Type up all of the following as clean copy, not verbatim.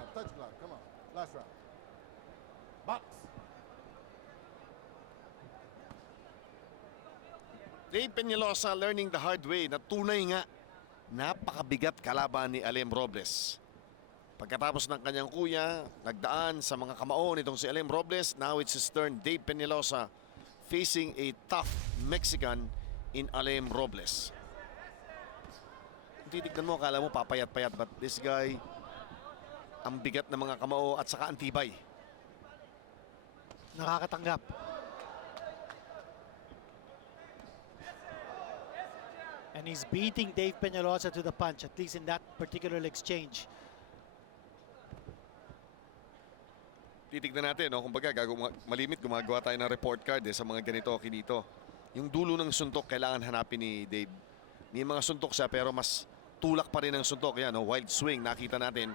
glove. Touch glove. Come on. Last round. Box. Dave Peñalosa learning the hard way na tunay nga napakabigat kalaban ni Alem Robles. Pagkatapos ng kanyang kuya, nagdaan sa mga kamao nitong si Alem Robles. Now it's his turn. Dave Peñalosa facing a tough Mexican in Alem Robles. Kung titignan mo, akala mo papayat-payat, but this guy, ang bigat ng mga kamao at saka antibay. Nakakatanggap. And he's beating Dave Peñalosa to the punch, at least in that particular exchange. Titignan natin, no? Kumbaga, malimit gumagawa tayo ng report card sa mga ganito, kinito. Yung dulo ng suntok, kailangan hanapin ni Dave. May mga suntok siya, pero mas tulak pa rin ang suntok. Yan, no? Wild swing, nakita natin.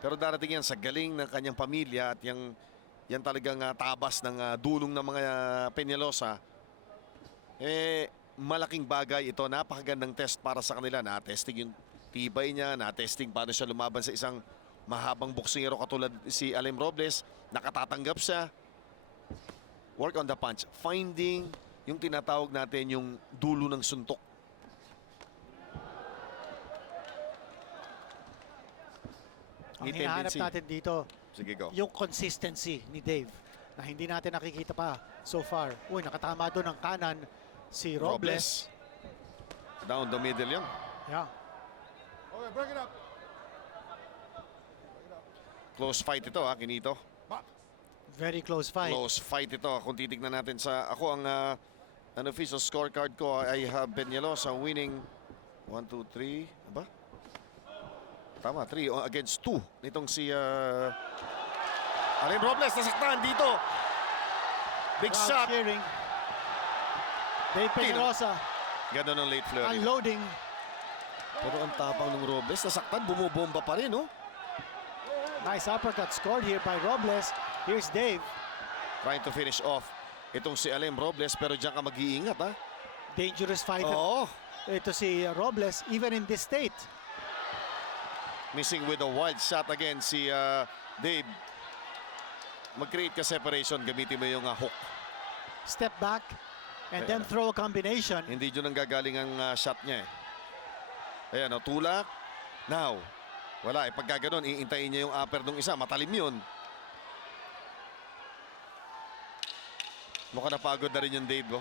Pero darating yan sa galing ng kanyang pamilya at yan talagang tabas ng dulong ng mga Peñalosa. Malaking bagay ito. Napakagandang test para sa kanila. Na-testing yung tibay niya, na-testing paano siya lumaban sa isang mahabang boksingero katulad si Alem Robles. Nakatatanggap siya. Work on the punch. Finding yung tinatawag natin yung dulo ng suntok. Ang hinahanap natin dito, sige, go. yung consistency ni Dave na hindi natin nakikita pa so far. Uy, nakatama doon ng kanan si Robles. Down the middle yun. Yeah. Okay, break it up. Close fight ito, Kinito. Box. Very close fight. Close fight ito. Kung titignan natin sa ako, ang official scorecard ko, I have Peñalosa winning 1, 2, 3. Aba? Tama, 3 against 2. Nitong si Alem Robles, nasaktan dito. Big Crowd shot. cheering. Dave Peñalosa Ganda ng late flurry. unloading. Pero ang tapang ng Robles, nasaktan, bumubomba pa rin, no? Nice uppercut scored here by Robles. Here's Dave. Trying to finish off itong si Alem Robles, pero diyan ka mag-iingat, ha? Dangerous fighter. Oo. Ito si Robles, even in this state. Missing with a wild shot again si Dave. Mag-create ka separation, gamitin mo yung hook. Step back and then throw a combination. Hindi dyan ang gagaling ang shot niya, Ayan, tulak. Now, wala. Pagka ganun, iintayin niya yung upper ng isa. Matalim yun. Mukhang napagod na rin yung Dave,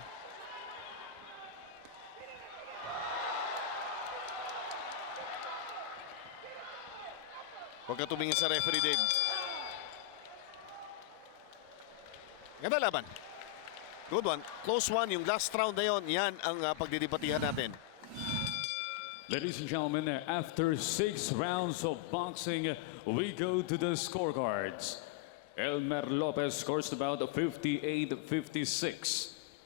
Huwag ka tumingin sa referee, Dave. Ganda laban. Good one. Close one. Yung last round na yun, yan ang pagdidibatihan natin. Ladies and gentlemen, after 6 rounds of boxing, we go to the scorecards. Elmer Lopez scores about 58-56.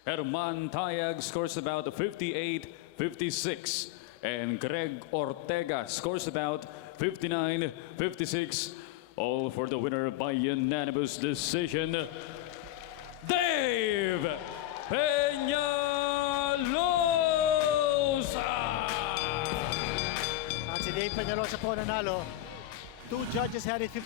Herman Tayag scores about 58-56. And Greg Ortega scores about 59-56. All for the winner by unanimous decision, Dave Peñalosa! At si Dave Peñalosa po nanalo. 2 judges had it 50.